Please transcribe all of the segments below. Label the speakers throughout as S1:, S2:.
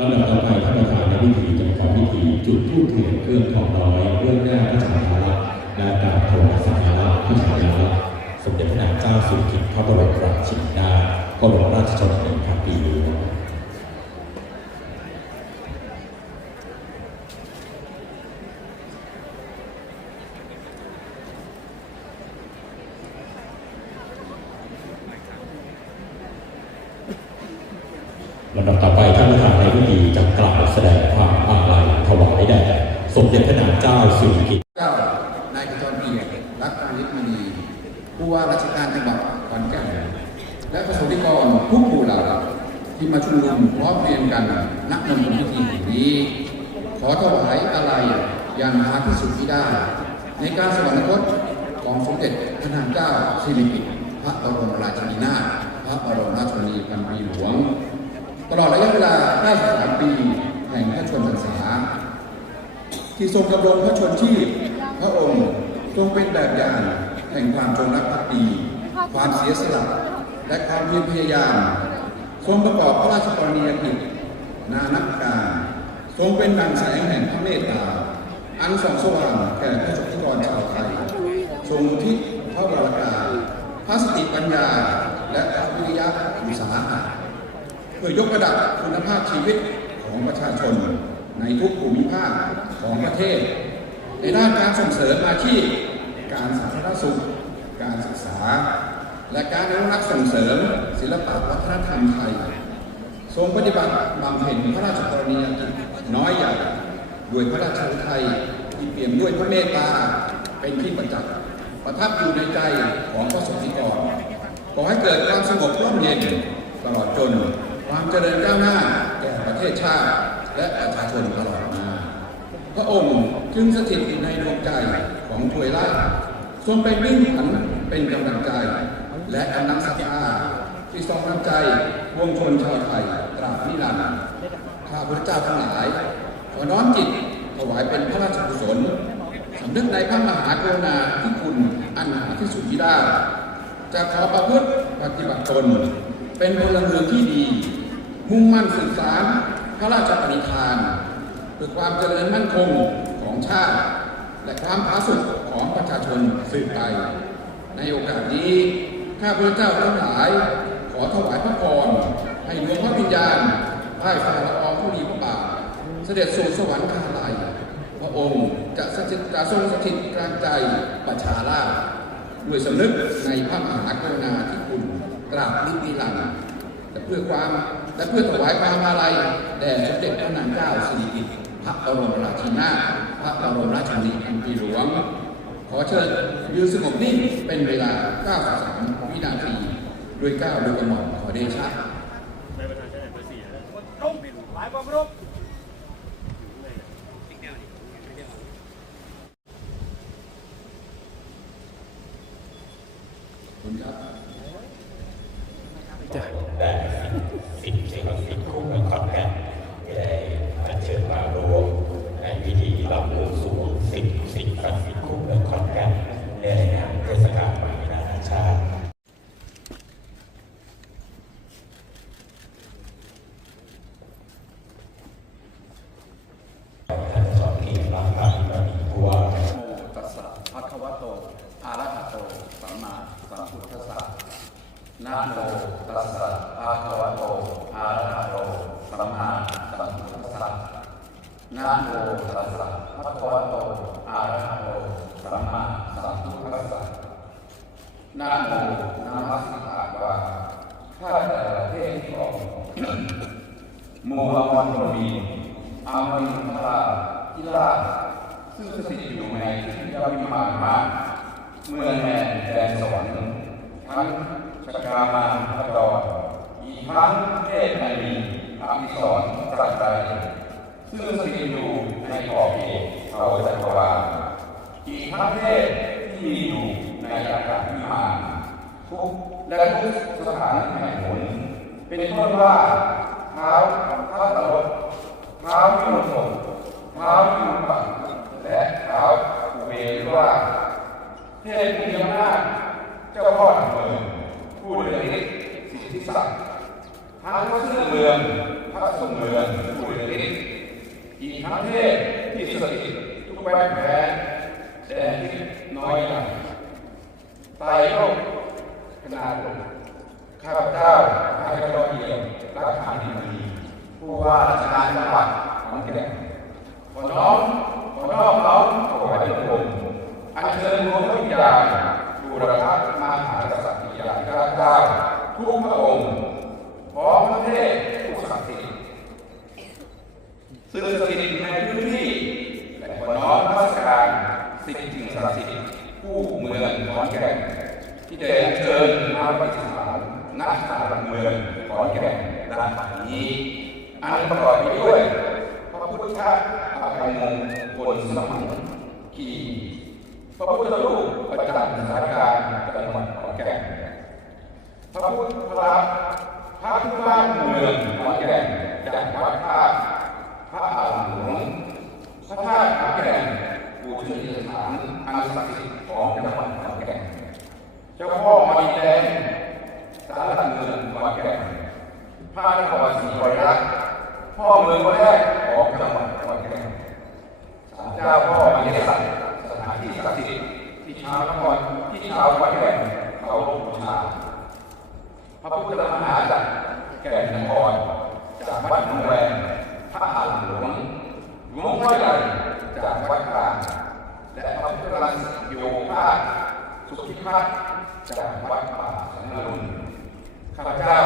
S1: ลำดับต่อไปท่านประธานในพิธีจะทำพิธีจุดธูปเทียนเครื่องทองน้อยเรื่องหน้าพระชายาลักษณ์และกราบถวายสักการะพระชายาลักษณ์สมเด็จพระนางเจ้าสิริกิติ์พระบรมราชินีนาถพระบรมราชชนนีพันปีหลวงลำดับต่อไปท่านประธาน พิธีจะกล่าวแสดงความอาลัยถวายแด่สมเด็จพระนางเจ้าสิริกิติ์
S2: เจ้านายขจรเกียรติรักการิศมณีผู้ว่าราชการจังหวัดขอนแก่นและประสบนิกรทุกหมู่เหล่าที่มาชุมนุมพร้อมเพรียงกันนักมนต์พิธีแห่งนี้ ขอถวายอะไรอย่างหาที่สุดที่ได้ ในการสวรรคตของสมเด็จพระนางเจ้าสิริกิติ์พระบรมราชินีนาถพระบรมราชชนนีพันปีหลวง ตลอดระยะเวลา93ปีแห่งพระชนมพรรษา ที่ทรงดำรงพระชนชีพ พระองค์ทรงเป็นแบบอย่างแห่งความจงรักภักดี ความเสียสละและความเพียรพยายาม ทรงประกอบพระราชกรณียกิจนานักการทรงเป็นดังแสงแห่งพระเมตตา อันส่องสว่างแก่พระสงฆ์นิกรชาวไทย ทรงทิศพระวรากาพระสติปัญญา และพระวิริยะอุตสาหะ เพื่อยกระดับคุณภาพชีวิตของประชาชนในทุกภูมิภาคของประเทศ ในด้านการส่งเสริมอาชีพ การสาธารณสุข การศึกษา และการอนุรักษ์ส่งเสริม ศิลปะวัฒนธรรมไทย ทรงปฏิบัติบำเพ็ญพระราชกรณียกิจน้อยใหญ่ด้วยพระราชฤทัยที่เปี่ยมด้วยพระเมตตาเป็นที่ประจักษ์ประทับอยู่ในใจของพระสงฆ์นิกรขอให้เกิดความสงบร่มเย็นตลอดจน ความเจริญก้าวหน้าแก่ประเทศชาติ และประชาชนตลอดมาพระองค์จึงสถิตอยู่ในดวงใจของถวยราทรงเป็นวิ่งผันเป็นกำลังใจ และกำลังศรัทธาที่ทรงนำใจวงชนชาวไทยตราบนิรันดร์ข้าพระเจ้าทั้งหลาย ขอน้อมจิตถวายเป็นพระราชกุศลสำนึกในพระมหากรุณาธิคุณอันหาที่สุดมิได้จะขอประพฤติปฏิบัติตนเป็นพลเมืองที่ดี มุ่งมั่นศึกษาพระราชปณิธานเพื่อความเจริญมั่นคงของชาติ และความผาสุกของประชาชนสืบไป ในโอกาสนี้ข้าพเจ้าทั้งหลาย ขอถวายพระพรให้ดวงพระวิญญาณใต้ฝ่าละอองผู้ดีพระบาทเสด็จสู่สวรรคาลัยพระองค์จะสถิตจะทรงสถิตกลางใจประชาราษฎร์ด้วยสำนึกในพระมหากรุณาธิคุณกราบนิรันดร์ และเพื่อความและเพื่อถวายความอาลัยแด่สมเด็จพระนางเจ้าสิริกิติ์พระบรมราชินีพระบรมราชชนนีพันปีหลวง ขอเชิญยืนสงบนิ่งเป็นเวลา 93 วินาที ด้วยก้าวด้วยกระหม่อมขอเดชะ คุณครับ
S1: และสิ่งสิ่งสิ่งคู่กับขอนแก่นได้อัญเชิญมารวมในพิธีรำบวงสรวงสิ่งสิ่งศักดิ์สิทธิ์คู่กับขอนแก่นในงานเทศกาลใหม่นานาชาติ ท่านสอนที่รักษาที่มีผู้ว่า
S2: โมตัสสะภะคะวะโต อะระหะโต สัมมาสัมพุทธัสสะนะโมตัสสะภะคะวะโต อะระหะโต สัมมาสัมพุทธัสสะนะโมตัสสะภะคะวะโต อะระหะโต สัมมาสัมพุทธัสสะนะโมนามัสสะวะข้าแต่ประเทศที่ออกมู ลวันโรมีอามินทราอิลาซึ่งสถิตอยู่ในทิยวิมานมากเมืองแห่งแดนสวรรค์ทั้งชกามาพระดอนอีกทั้งเทพนารีอภิสรสัตว์ใดซึ่งสถิตอยู่ในขอบเขตเขาจักรวาลอีกทั้งเทพที่มีอยู่ในอากาศวิมานทุกและทุกสถานแห่งหนเป็นต้นว่า ท้าพระตลกเท้าวิมลสมเท้าวิมลปังและเท้าอุเบรวาเทพมีอำนาจเจ้าพ่อแห่งเมืองผู้เดือดฤทธิ์สิทธิศักดิ์ทั้งพระชื่อเมืองพระทรงเมือง
S3: ผู้เรียนอีกทั้งเทศที่สถิตทุกแวกแผลแดนที่น้อยใหญ่ไตรโลกขนาดลงข้าพเจ้าพระกรเอียมรักขาดีดีผู้ว่าราชการจังหวัดขอนแก่นขอน้อมขอน้อมน้อมถวายพระองค์อัญเชิญดวงพระวิญญาณบูรพมหากษัตริย์ยาธิราชเจ้าทุกพระองค์พร้อมพระเทพผู้ศักดิ์สิทธิ์ ซึ่งสถิตในพื้นที่และขอน้อมนมัสการสิ่งสิ่งศักดิ์สิทธิ์ผู้เมืองขอนแก่นที่ได้เชิญมาประดิษฐานณศาลหลักเมืองขอนแก่นนี้ อันประกอบไปด้วย พระพุทธอาภัยมงคลสมังคีพระพุทธรูปประจำสถานการณ์จังหวัดขอนแก่นพระพุทธพระพระที่บ้านเมืองขอนแก่นจากวัดท่าพระอารามหลวงพระธาตุขอนแก่นบูชนียสถานอันศักดิ์สิทธิ์ของจังหวัดขอนแก่นเจ้าพ่อมาดีแดงสารหลักเมืองขอนแก่น พระนครศรีธรรมราชพ่อเมืองคนแรกของจังหวัดขอนแก่นศาลเจ้าพ่อมาดีสัตว์สถานที่ศักดิ์สิทธิ์ที่ชาวนครที่ชาวขอนแก่นเขาบูชาพระพุทธมหาจักรแก่นนครจากวัดหนองแวงพระอารหลวงหลวงพ่อใหญ่จากวัดกลางและพระพุทธรังโยภาสสุทธิพัฒน์จากวัดป่าสันนรุนข้าพเจ้า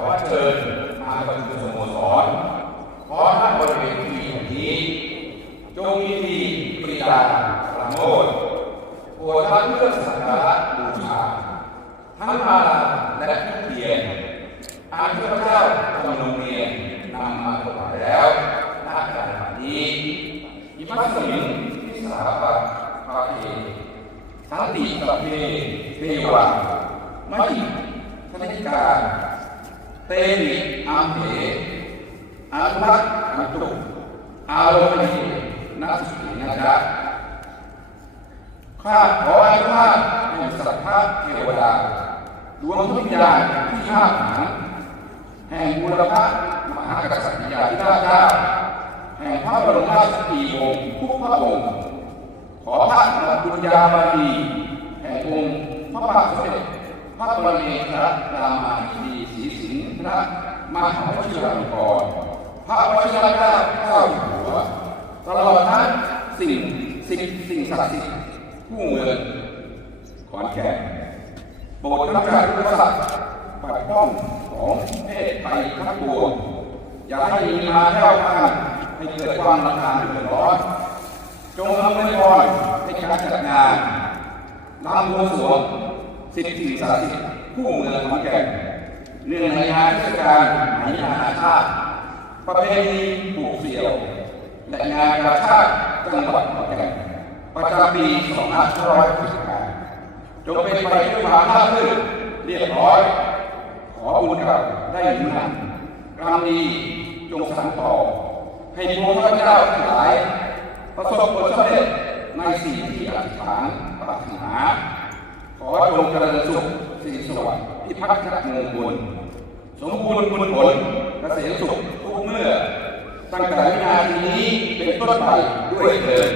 S3: ขอเชิญมาประชุมสโมสรขอท่านบริเวณที่นี้ จงมีดีปรีดาประโมทโปรดท่านเพื่อสักการะบูชาทั้งมาลาและทุกเทียนอาข้าพเจ้ากำลงเรียนนำมาถวายแล้วณขณะนี้อิมัสมิงที่สาปะภาเพสันติสัพเพเทวาไม่ธนิการ เตมิอามเหอาภักอัตุอารมณีนัสสินะจ๊ะข้าขออนุญาตให้สัทธาเทวดาดวงวิญญาณที่ห้าหางแห่งบุรพมหากษัตริยาธิราชเจ้าแห่งพระบรมราชสีองค์ทุกพระองค์ ขอพระบุญญาบารีแห่งองค์พระบาทสมเด็จพระบรมเนตรรามาธิบดี ระมหาวชิราลงกรณ์พระวชิรเกล้าเจ้าอยู่หัวตลอดทั้งสิ่งสิ่งสิ่งศักดิ์สิทธิ์ผู้เมืองขอนแก่นโปรดรับการอุปสรรคปัดป้องของเพศไปทั้งปวงอย่าให้มีมาแค่วข้างให้เกิดความรำคาญเดือดร้อนจงอำนวยพรให้การจัดงานนำบวงสวงสิทธิศักดิ์สิทธิ์ผู้เมืองขอนแก่น เนื่องในงานเทศกาลไหมนานาชาติ ประเพณีปลูกเสี่ยว และงานกาชาติจังหวัดขอนแก่นประจำปี2565จงเป็นไปด้วยความราบรื่นเรียบร้อย ขอบุญกับได้หนุนนำกรรมดีจงสั่งต่อ ให้พวงพระเจ้าทั้งหลาย ประสบผลสำเร็จในสิ่งที่อธิษฐานปรารถนา ขอจงเจริญสุขสิริสวัสดิ์ที่พักมงคล สมบูรณ์บุญผลเกษมสุขทุกเมื่อ ตั้งแต่วินาทีนี้เป็นต้นไปด้วยเถิด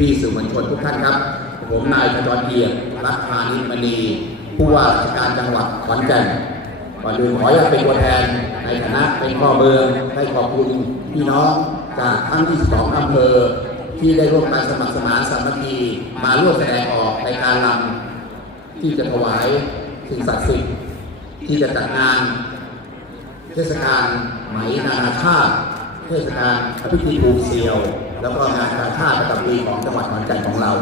S4: พี่
S2: ๆสื่อมวลชนทุกท่านครับ ผมนายขจรเกียรติรัตพานิมณีผู้ว่าราชการจังหวัดขอนแก่นก่อนอื่นขออยากเป็นตัวแทนในฐานะเป็นพ่อเมืองให้ขอบคุณพี่น้องจากทั้ง22อำเภอที่ได้ร่วมกันสมัครสมานสามัคคีมาร่วมแสดงออกในการรำที่จะถวายสิ่งศักดิ์สิทธิ์ที่จะจัดงานเทศกาลไหมนานาชาติ เทศกาลพิธีภูเซียว แล้วก็งานกาชาติประจำปีของจังหวัดขอนแก่นของเรา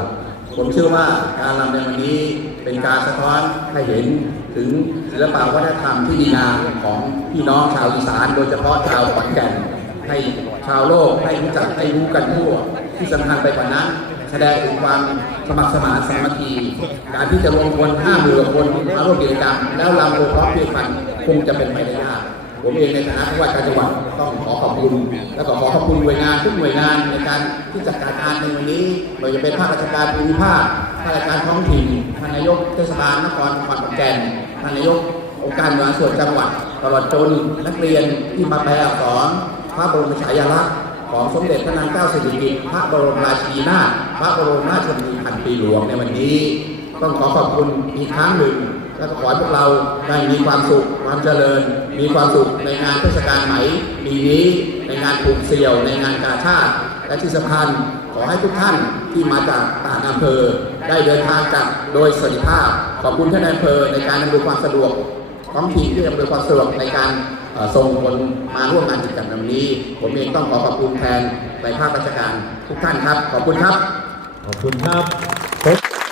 S2: ผมเชื่อว่าการรำในวันนี้เป็นการสะท้อนให้เห็นถึงศิลปวัฒนธรรมที่ดีงามของพี่น้องชาวอีสาน โดยเฉพาะชาวขอนแก่นให้ชาวโลกให้รู้จักให้รู้กันทั่ว ที่สำคัญไปกว่านั้นแสดงถึงความสมัครสมานสามัคคี การที่จะรวมคนห้าหมื่นคนมาร่วมกิจกรรมแล้วรำโดยพร้อมเพรียงกันคงจะเป็นไปได้ยาก ผมเองในฐานะผู้ว่าการจังหวัดต้องขอขอบคุณ แล้วก็ขอขอบคุณหน่วยงานทุกหน่วยงานในการที่จัดการงานในวันนี้ไม่ว่าจะเป็นภาคราชการภูมิภาคภาคราชการท้องถิ่นท่านนายกเทศบาลนครขอนแก่นท่านนายกองค์การบริหารส่วนจังหวัด ตลอดจนนักเรียนที่มาแปลอักษรพระบรมฉายาลักษณ์ของสมเด็จพระนางเจ้าสิริกิติ์พระบรมราชินีนาถพระบรมราชชนนีพันปีหลวงในวันนี้ ต้องขอขอบคุณอีกครั้งหนึ่ง และก็ขอให้พวกเราได้มีความสุขความเจริญ มีความสุขในงานเทศกาลไหมปีนี้ในงานปลูกเสี่ยวในงานกาชาติ และที่สำคัญขอให้ทุกท่านที่มาจากต่างอำเภอ ได้เดินทางกลับโดยสวัสดิภาพ ขอบคุณท่านอำเภอในการอำนวยความสะดวกท้องถิ่นที่อำนวยความสะดวกในการส่งคนมาร่วมงานกิจกรรมนี้ ผมเองต้องขอขอบคุณแทนในภาคราชการทุกท่านครับ ขอบคุณครับ
S1: ขอบคุณครับ